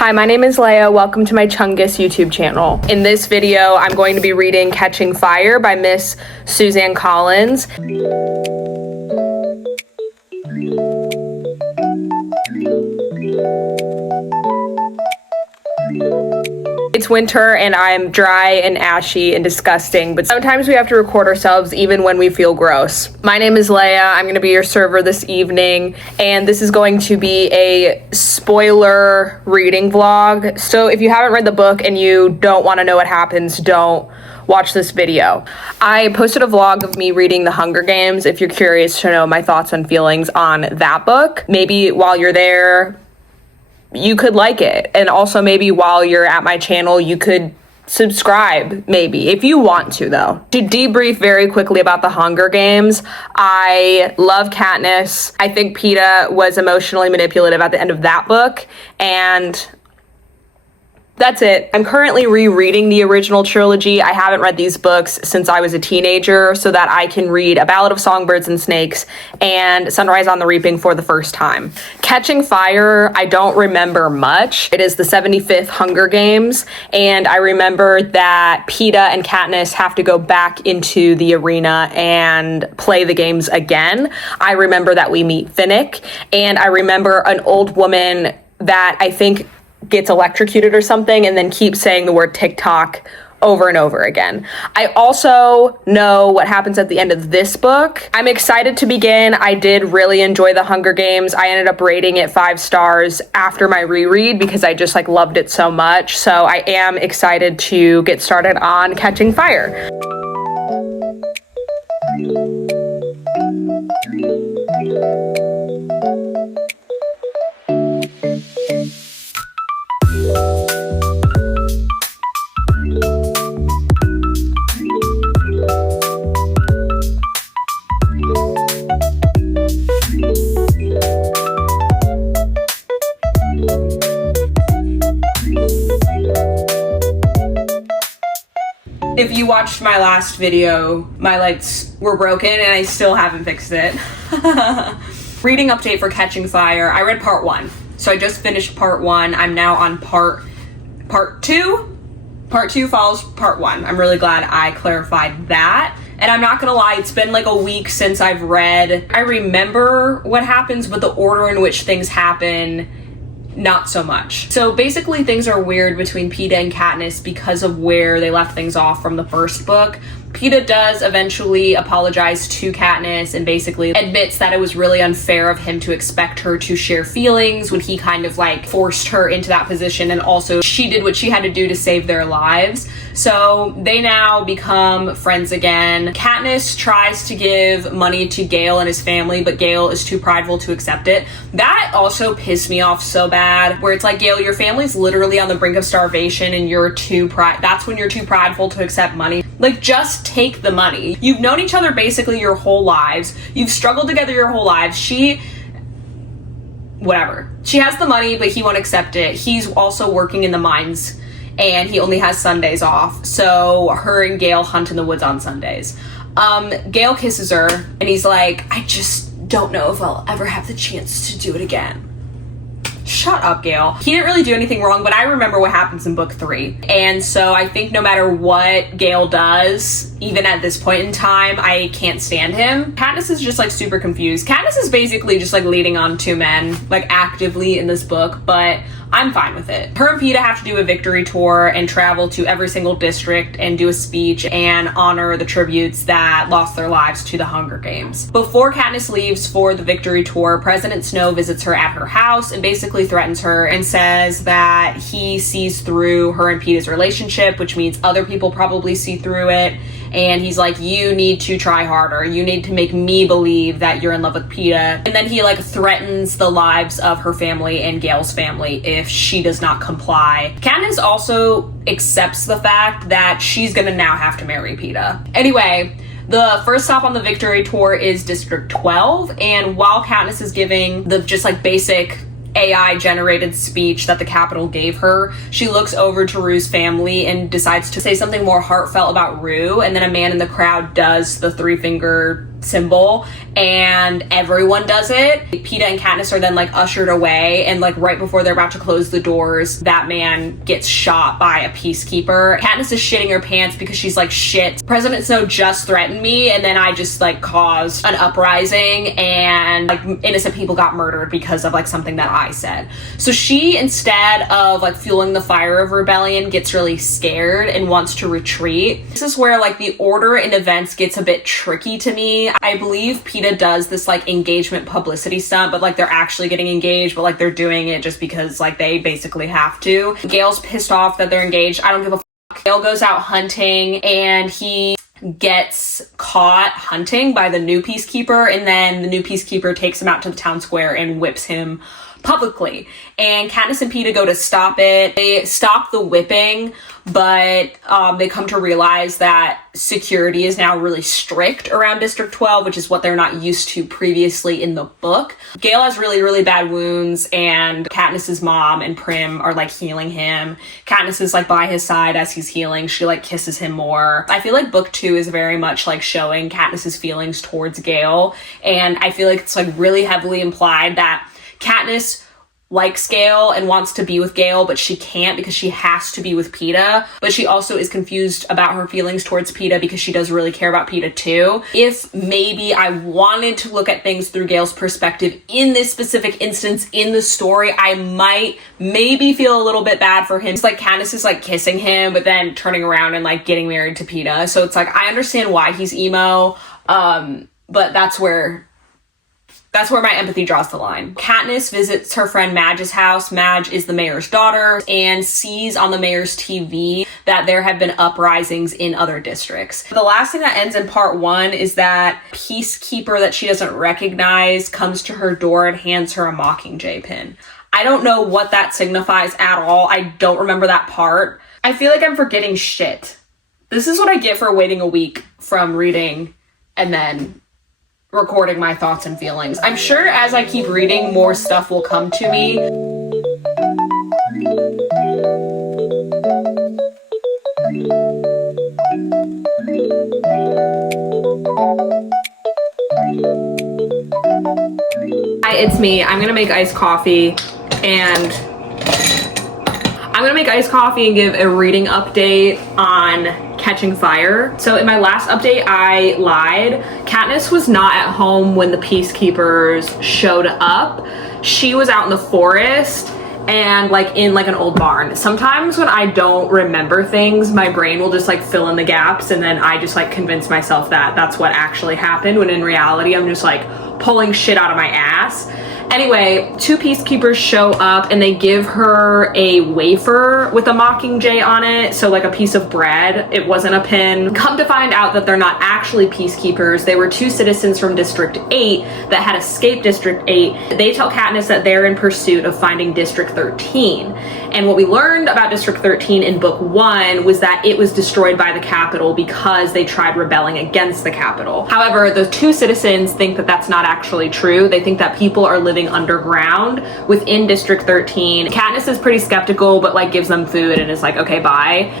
Hi, my name is Leia. Welcome to my Chungus YouTube channel. In this video, I'm going to be reading Catching Fire by Miss Suzanne Collins. It's winter and I'm dry and ashy and disgusting, but sometimes we have to record ourselves even when we feel gross. My name is Leia. I'm going to be your server this evening, and this is going to be a spoiler reading vlog. So if you haven't read the book and you don't want to know what happens, don't watch this video. I posted a vlog of me reading The Hunger Games if you're curious to know my thoughts and feelings on that book. Maybe while you're there, you could like it. And also maybe while you're at my channel, you could subscribe, maybe, if you want to, though. To debrief very quickly about The Hunger Games, I love Katniss. I think Peeta was emotionally manipulative at the end of that book, and that's it. I'm currently rereading the original trilogy. I haven't read these books since I was a teenager so that I can read A Ballad of Songbirds and Snakes and Sunrise on the Reaping for the first time. Catching Fire, I don't remember much. It is the 75th Hunger Games, and I remember that Peeta and Katniss have to go back into the arena and play the games again. I remember that we meet Finnick, and I remember an old woman that I think gets electrocuted or something and then keeps saying the word TikTok over and over again. I also know what happens at the end of this book. I'm excited to begin. I did really enjoy The Hunger Games. I ended up rating it 5 stars after my reread because I just loved it so much. So I am excited to get started on Catching Fire. If you watched my last video, my lights were broken and I still haven't fixed it. Reading update for Catching Fire. I read part 1. So I just finished part 1. I'm now on part 2. Part 2 follows part 1. I'm really glad I clarified that. And I'm not gonna lie, it's been like a week since I've read. I remember what happens, but the order in which things happen, not so much. So basically things are weird between Peeta and Katniss because of where they left things off from the first book. Peeta does eventually apologize to Katniss and basically admits that it was really unfair of him to expect her to share feelings when he kind of forced her into that position, and also she did what she had to do to save their lives. So they now become friends again. Katniss tries to give money to Gale and his family, but Gale is too prideful to accept it. That also pissed me off so bad, where it's like, Gale, your family's literally on the brink of starvation and that's when you're too prideful to accept money. Just take the money. You've known each other basically your whole lives. You've struggled together your whole lives. Whatever. She has the money, but he won't accept it. He's also working in the mines and he only has Sundays off. So her and Gale hunt in the woods on Sundays. Gale kisses her and he's like, I just don't know if I'll ever have the chance to do it again. Shut up, Gale. He didn't really do anything wrong, but I remember what happens in book 3. And so I think no matter what Gale does, even at this point in time, I can't stand him. Katniss is just super confused. Katniss is basically just leading on 2 men, actively in this book, but I'm fine with it. Her and Peeta have to do a victory tour and travel to every single district and do a speech and honor the tributes that lost their lives to the Hunger Games. Before Katniss leaves for the victory tour, President Snow visits her at her house and basically threatens her and says that he sees through her and Peeta's relationship, which means other people probably see through it. And he's like, you need to try harder. You need to make me believe that you're in love with Peeta. And then he threatens the lives of her family and Gale's family if she does not comply. Katniss also accepts the fact that she's gonna now have to marry Peeta. Anyway, the first stop on the victory tour is District 12. And while Katniss is giving the basic AI generated speech that the Capitol gave her, she looks over to Rue's family and decides to say something more heartfelt about Rue, and then a man in the crowd does the 3-finger symbol, and everyone does it. Peeta and Katniss are then like ushered away, and like right before they're about to close the doors, that man gets shot by a peacekeeper. Katniss is shitting her pants because she's like, shit, President Snow just threatened me, and then I just like caused an uprising, and like innocent people got murdered because of like something that I said. So she, instead of like fueling the fire of rebellion, gets really scared and wants to retreat. This is where like the order in events gets a bit tricky to me. I believe Peeta does this like engagement publicity stunt, but like they're actually getting engaged, but like they're doing it just because like they basically have to. Gale's pissed off that they're engaged. I don't give a fuck. Gale goes out hunting, and he gets caught hunting by the new peacekeeper, and then the new peacekeeper takes him out to the town square and whips him publicly. And Katniss and Peeta go to stop it. They stop the whipping, but they come to realize that security is now really strict around District 12, which is what they're not used to previously in the book. Gale has really, really bad wounds, and Katniss's mom and Prim are like healing him. Katniss is like by his side as he's healing. She like kisses him more. I feel like book 2 is very much like showing Katniss's feelings towards Gale, and I feel like it's like really heavily implied that Katniss likes Gale and wants to be with Gale, but she can't because she has to be with Peeta. But she also is confused about her feelings towards Peeta because she does really care about Peeta too. If maybe I wanted to look at things through Gale's perspective in this specific instance in the story, I might maybe feel a little bit bad for him. It's like Katniss is like kissing him, but then turning around and like getting married to Peeta. So it's like, I understand why he's emo, but that's where my empathy draws the line. Katniss visits her friend Madge's house. Madge is the mayor's daughter and sees on the mayor's TV that there have been uprisings in other districts. The last thing that ends in part 1 is that peacekeeper that she doesn't recognize comes to her door and hands her a Mockingjay pin. I don't know what that signifies at all. I don't remember that part. I feel like I'm forgetting shit. This is what I get for waiting a week from reading and then recording my thoughts and feelings. I'm sure as I keep reading, more stuff will come to me. Hi, it's me. I'm gonna make iced coffee and give a reading update on Catching Fire. So in my last update, I lied. Katniss was not at home when the peacekeepers showed up. She was out in the forest and like in like an old barn. Sometimes when I don't remember things, my brain will just like fill in the gaps, and then I just like convince myself that that's what actually happened, when in reality I'm just like pulling shit out of my ass. Anyway, 2 peacekeepers show up and they give her a wafer with a Mockingjay on it, so like a piece of bread. It wasn't a pin. Come to find out that they're not actually peacekeepers. They were 2 citizens from District 8 that had escaped District 8. They tell Katniss that they're in pursuit of finding District 13. And what we learned about District 13 in book 1 was that it was destroyed by the Capitol because they tried rebelling against the Capitol. However, the 2 citizens think that that's not actually true. They think that people are living underground within District 13. Katniss is pretty skeptical, but like gives them food and is like, okay, bye.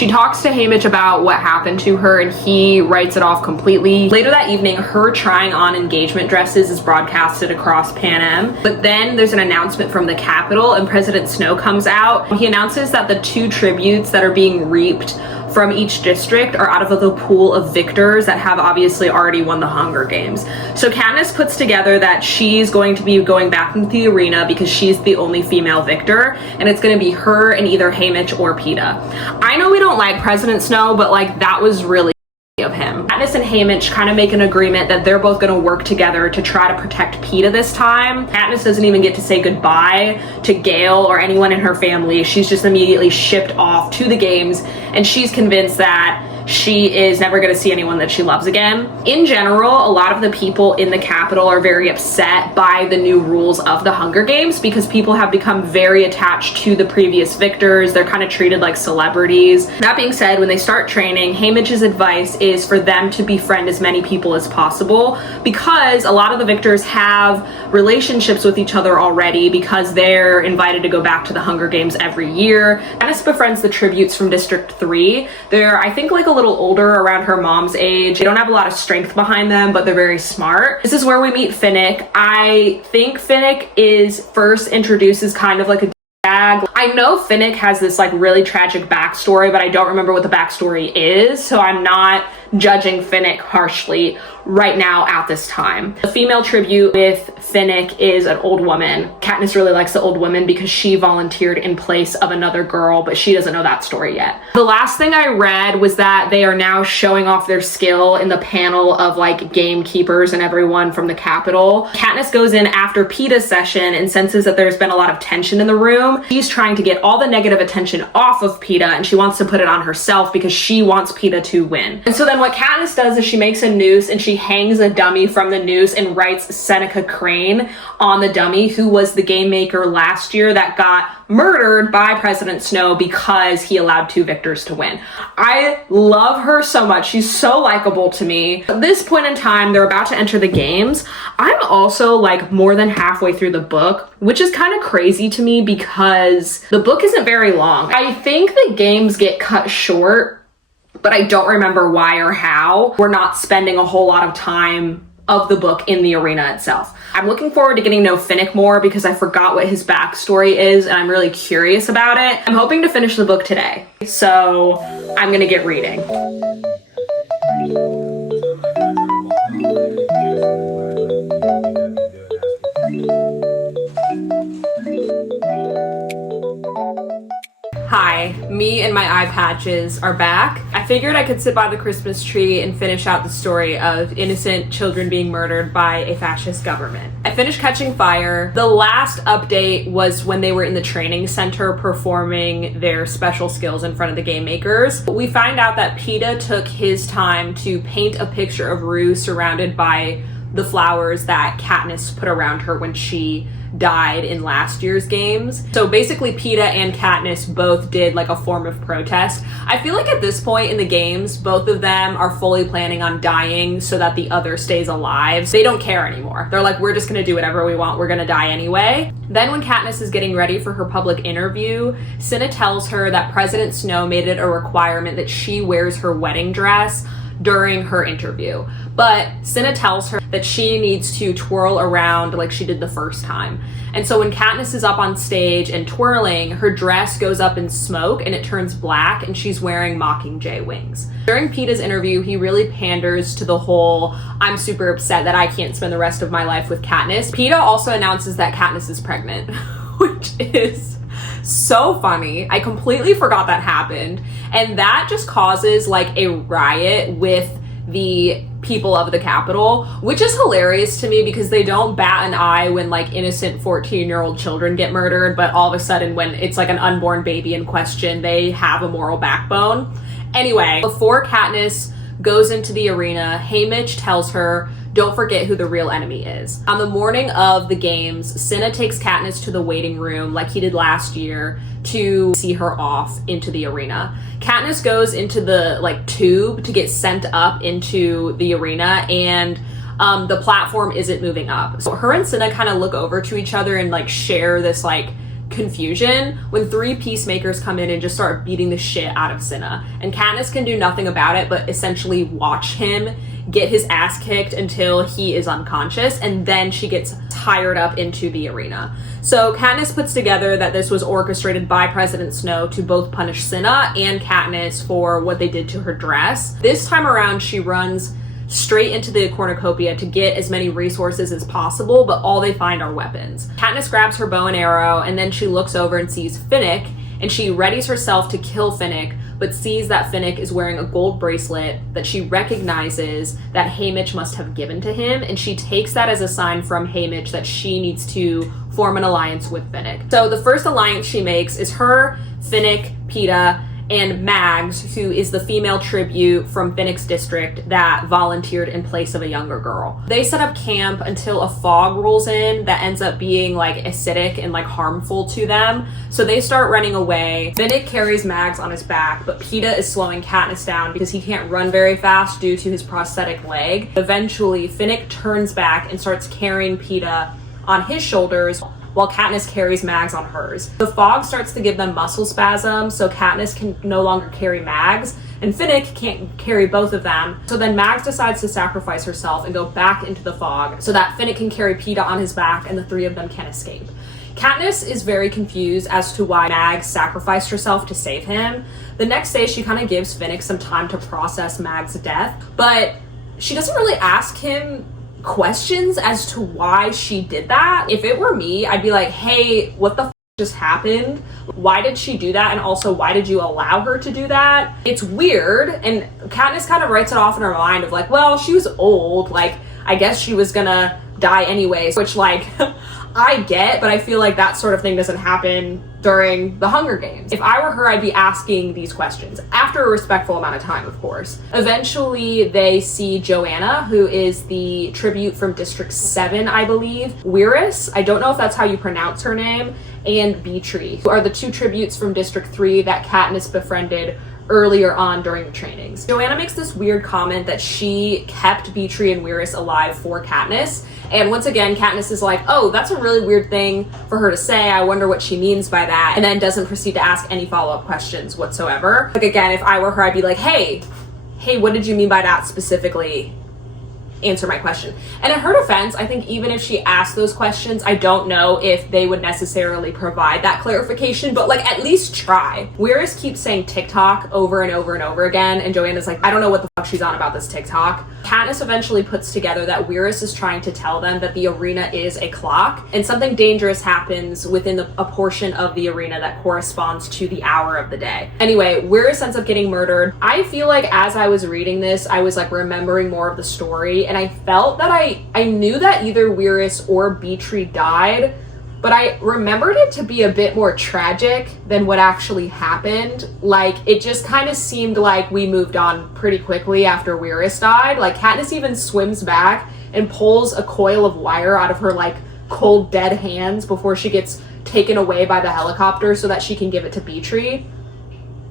She talks to Haymitch about what happened to her, and he writes it off completely. Later that evening, her trying on engagement dresses is broadcasted across Pan Am. But then there's an announcement from the Capitol, and President Snow comes out. He announces that the 2 tributes that are being reaped from each district are out of the pool of victors that have obviously already won the Hunger Games. So Katniss puts together that she's going to be going back into the arena because she's the only female victor, and it's going to be her and either Haymitch or Peeta. I know we don't like President Snow, but like that was really of him. Katniss and Haymitch kind of make an agreement that they're both going to work together to try to protect Peeta this time. Katniss doesn't even get to say goodbye to Gale or anyone in her family. She's just immediately shipped off to the games, and she's convinced that she is never going to see anyone that she loves again. In general, a lot of the people in the Capitol are very upset by the new rules of the Hunger Games because people have become very attached to the previous victors. They're kind of treated like celebrities. That being said, when they start training, Haymitch's advice is for them to befriend as many people as possible because a lot of the victors have relationships with each other already because they're invited to go back to the Hunger Games every year. Katniss befriends the tributes from District 3. They're, I think, like a little older, around her mom's age. They don't have a lot of strength behind them, but they're very smart. This is where we meet Finnick. I think Finnick is first introduced as kind of like a I know Finnick has this like really tragic backstory, but I don't remember what the backstory is, so I'm not judging Finnick harshly right now at this time. The female tribute with Finnick is an old woman. Katniss really likes the old woman because she volunteered in place of another girl, but she doesn't know that story yet. The last thing I read was that they are now showing off their skill in the panel of like gamekeepers and everyone from the Capitol. Katniss goes in after Peeta's session and senses that there's been a lot of tension in the room. She's trying to get all the negative attention off of Peeta, and she wants to put it on herself because she wants Peeta to win. And so then what Katniss does is she makes a noose and she hangs a dummy from the noose and writes Seneca Crane on the dummy, who was the game maker last year that got murdered by President Snow because he allowed 2 victors to win. I love her so much. She's so likable to me. At this point in time, they're about to enter the games. I'm also like more than halfway through the book, which is kind of crazy to me because the book isn't very long. I think the games get cut short, but I don't remember why or how. We're not spending a whole lot of time of the book in the arena itself. I'm looking forward to getting to know Finnick more because I forgot what his backstory is and I'm really curious about it. I'm hoping to finish the book today, so I'm gonna get reading. Hi, me and my eye patches are back. I figured I could sit by the Christmas tree and finish out the story of innocent children being murdered by a fascist government. I finished Catching Fire. The last update was when they were in the training center performing their special skills in front of the game makers. We find out that Peeta took his time to paint a picture of Rue surrounded by the flowers that Katniss put around her when she died in last year's games. So basically Peeta and Katniss both did like a form of protest. I feel like at this point in the games, both of them are fully planning on dying so that the other stays alive. They don't care anymore. They're like, we're just gonna do whatever we want. We're gonna die anyway. Then when Katniss is getting ready for her public interview, Cinna tells her that President Snow made it a requirement that she wears her wedding dress during her interview. But Cinna tells her that she needs to twirl around like she did the first time. And so when Katniss is up on stage and twirling, her dress goes up in smoke and it turns black and she's wearing Mockingjay wings. During Peeta's interview, he really panders to the whole, I'm super upset that I can't spend the rest of my life with Katniss. Peeta also announces that Katniss is pregnant, which is so funny. I completely forgot that happened. And that just causes like a riot with the people of the Capitol, which is hilarious to me because they don't bat an eye when like innocent 14-year-old children get murdered, but all of a sudden when it's like an unborn baby in question, they have a moral backbone. Anyway, before Katniss goes into the arena, Haymitch tells her, don't forget who the real enemy is. On the morning of the games, Cinna takes Katniss to the waiting room like he did last year to see her off into the arena. Katniss goes into the like tube to get sent up into the arena and the platform isn't moving up. So her and Cinna kind of look over to each other and like share this like confusion when 3 peacemakers come in and just start beating the shit out of Cinna. And Katniss can do nothing about it but essentially watch him get his ass kicked until he is unconscious, and then she gets hired up into the arena. So Katniss puts together that this was orchestrated by President Snow to both punish Cinna and Katniss for what they did to her dress. This time around, she runs straight into the cornucopia to get as many resources as possible, but all they find are weapons. Katniss grabs her bow and arrow, and then she looks over and sees Finnick, and she readies herself to kill Finnick, but sees that Finnick is wearing a gold bracelet that she recognizes that Haymitch must have given to him, and she takes that as a sign from Haymitch that she needs to form an alliance with Finnick. So the first alliance she makes is her, Finnick, Peeta, and Mags, who is the female tribute from Finnick's district that volunteered in place of a younger girl. They set up camp until a fog rolls in that ends up being like acidic and like harmful to them. So they start running away. Finnick carries Mags on his back, but Peeta is slowing Katniss down because he can't run very fast due to his prosthetic leg. Eventually, Finnick turns back and starts carrying Peeta on his shoulders, while Katniss carries Mags on hers. The fog starts to give them muscle spasms, so Katniss can no longer carry Mags. and Finnick can't carry both of them. So then Mags decides to sacrifice herself and go back into the fog so that Finnick can carry Peeta on his back and the three of them can escape. Katniss is very confused as to why Mags sacrificed herself to save him. The next day, she kind of gives Finnick some time to process Mags' death, but she doesn't really ask him questions as to why she did that. If it were me, I'd be like, hey, what the just happened? Why did she do that? And also, why did you allow her to do that? It's weird, and Katniss kind of writes it off in her mind of like, well, she was old, like, I guess she was gonna die anyways, which, like, I get, but I feel like that sort of thing doesn't happen during the Hunger Games. If I were her, I'd be asking these questions after a respectful amount of time, of course. Eventually, they see Joanna, who is the tribute from District 7, I believe. Wirris, I don't know if that's how you pronounce her name, and Beatree, who are the two tributes from District 3 that Katniss befriended earlier on during the trainings. Joanna makes this weird comment that she kept Beatree and Wirris alive for Katniss. And once again, Katniss is like, oh, that's a really weird thing for her to say. I wonder what she means by that. And then doesn't proceed to ask any follow-up questions whatsoever. Like, again, if I were her, I'd be like, hey, what did you mean by that specifically? Answer my question. And in her defense, I think even if she asked those questions, I don't know if they would necessarily provide that clarification, but like at least try. Wirris keeps saying TikTok over and over and over again, and Joanna's like, I don't know what the fuck she's on about this TikTok. Katniss eventually puts together that Wirris is trying to tell them that the arena is a clock, and something dangerous happens within a portion of the arena that corresponds to the hour of the day. Anyway, Wirris ends up getting murdered. I feel like as I was reading this, I was like remembering more of the story, and I felt that I knew that either Wirris or Beatree died, but I remembered it to be a bit more tragic than what actually happened. Like, it just kind of seemed like we moved on pretty quickly after Wirris died. Like, Katniss even swims back and pulls a coil of wire out of her, like, cold, dead hands before she gets taken away by the helicopter so that she can give it to Beatree.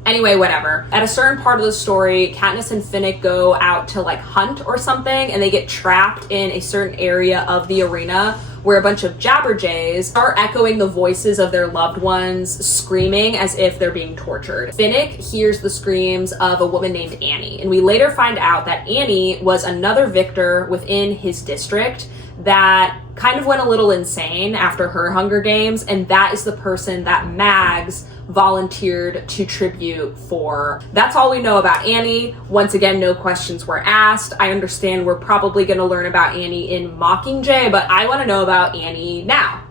Anyway, whatever. At a certain part of the story, Katniss and Finnick go out to like hunt or something, and they get trapped in a certain area of the arena where a bunch of Jabberjays start echoing the voices of their loved ones, screaming as if they're being tortured. Finnick hears the screams of a woman named Annie, and we later find out that Annie was another victor within his district that kind of went a little insane after her Hunger Games, and that is the person that Mags volunteered to tribute for. That's all we know about Annie. Once again, no questions were asked. I understand we're probably going to learn about Annie in Mockingjay, but I want to know about Annie now.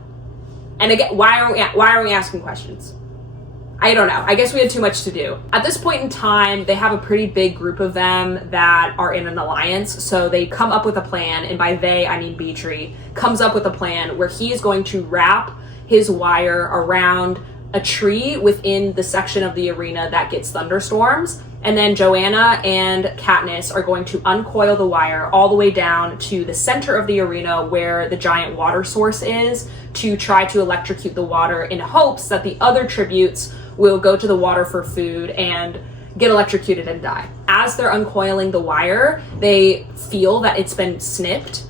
And again, why aren't we asking questions? I don't know. I guess we had too much to do. At this point in time, they have a pretty big group of them that are in an alliance. So they come up with a plan, and by they, I mean Beatree, comes up with a plan where he is going to wrap his wire around a tree within the section of the arena that gets thunderstorms. And then Joanna and Katniss are going to uncoil the wire all the way down to the center of the arena where the giant water source is, to try to electrocute the water in hopes that the other tributes will go to the water for food and get electrocuted and die. As they're uncoiling the wire, they feel that it's been snipped.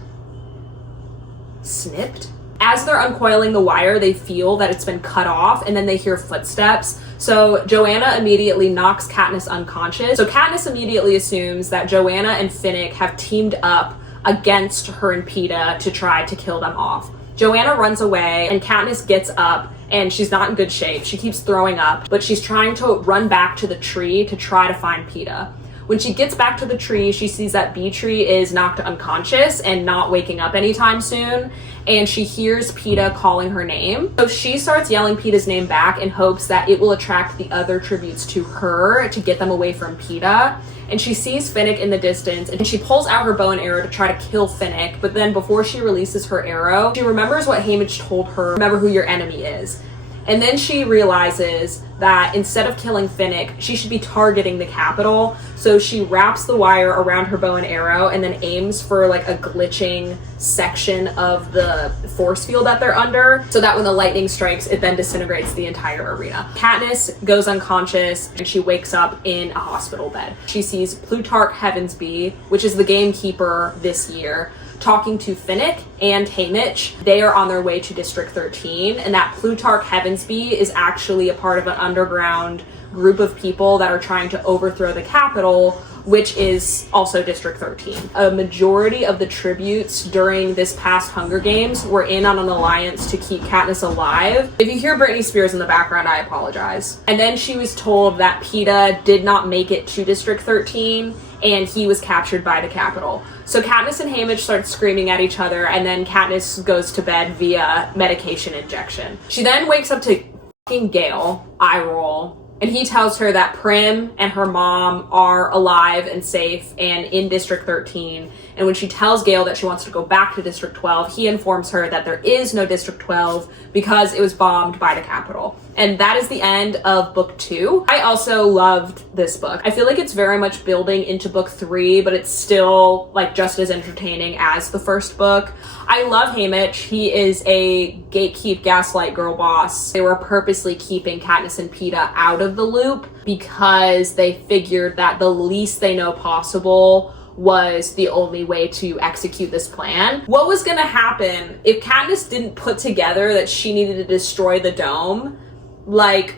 As they're uncoiling the wire, they feel that it's been cut off, and then they hear footsteps. So Joanna immediately knocks Katniss unconscious. So Katniss immediately assumes that Joanna and Finnick have teamed up against her and Peeta to try to kill them off. Joanna runs away, and Katniss gets up, and she's not in good shape. She keeps throwing up, but she's trying to run back to the tree to try to find Peeta. When she gets back to the tree, she sees that Beatree is knocked unconscious and not waking up anytime soon, and she hears Peeta calling her name. So she starts yelling Peeta's name back in hopes that it will attract the other tributes to her to get them away from Peeta. And she sees Finnick in the distance, and she pulls out her bow and arrow to try to kill Finnick, but then before she releases her arrow, she remembers what Haymitch told her, remember who your enemy is. And then she realizes that instead of killing Finnick, she should be targeting the Capitol. So she wraps the wire around her bow and arrow and then aims for like a glitching section of the force field that they're under, so that when the lightning strikes, it then disintegrates the entire arena. Katniss goes unconscious, and she wakes up in a hospital bed. She sees Plutarch Heavensbee, which is the gamekeeper this year, talking to Finnick and Haymitch. They are on their way to District 13, and that Plutarch Heavensby is actually a part of an underground group of people that are trying to overthrow the Capitol, which is also District 13. A majority of the tributes during this past Hunger Games were in on an alliance to keep Katniss alive. If you hear Britney Spears in the background, I apologize. And then she was told that Peeta did not make it to District 13, and he was captured by the Capitol. So Katniss and Haymitch start screaming at each other, and then Katniss goes to bed via medication injection. She then wakes up to fucking Gale, eye roll, and he tells her that Prim and her mom are alive and safe and in District 13. And when she tells Gale that she wants to go back to District 12, he informs her that there is no District 12 because it was bombed by the Capitol. And that is the end of book 2. I also loved this book. I feel like it's very much building into book 3, but it's still like just as entertaining as the first book. I love Haymitch. He is a gatekeep gaslight girl boss. They were purposely keeping Katniss and Peeta out of the loop because they figured that the least they know possible was the only way to execute this plan. What was gonna happen if Katniss didn't put together that she needed to destroy the dome? Like,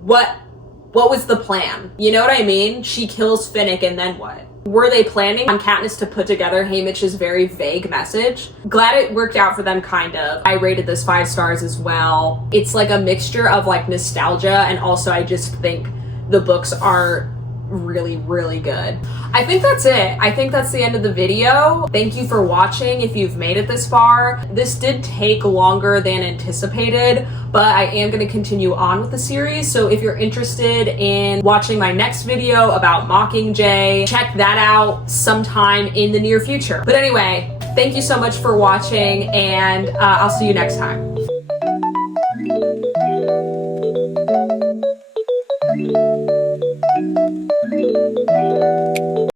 what was the plan? You know what I mean? She kills Finnick and then what? Were they planning on Katniss to put together Haymitch's very vague message? Glad it worked out for them, kind of. I rated this 5 stars as well. It's like a mixture of like nostalgia, and also I just think the books are really, really good. I think that's it. I think that's the end of the video. Thank you for watching if you've made it this far. This did take longer than anticipated, but I am going to continue on with the series. So if you're interested in watching my next video about Mockingjay, check that out sometime in the near future. But anyway, thank you so much for watching, and I'll see you next time.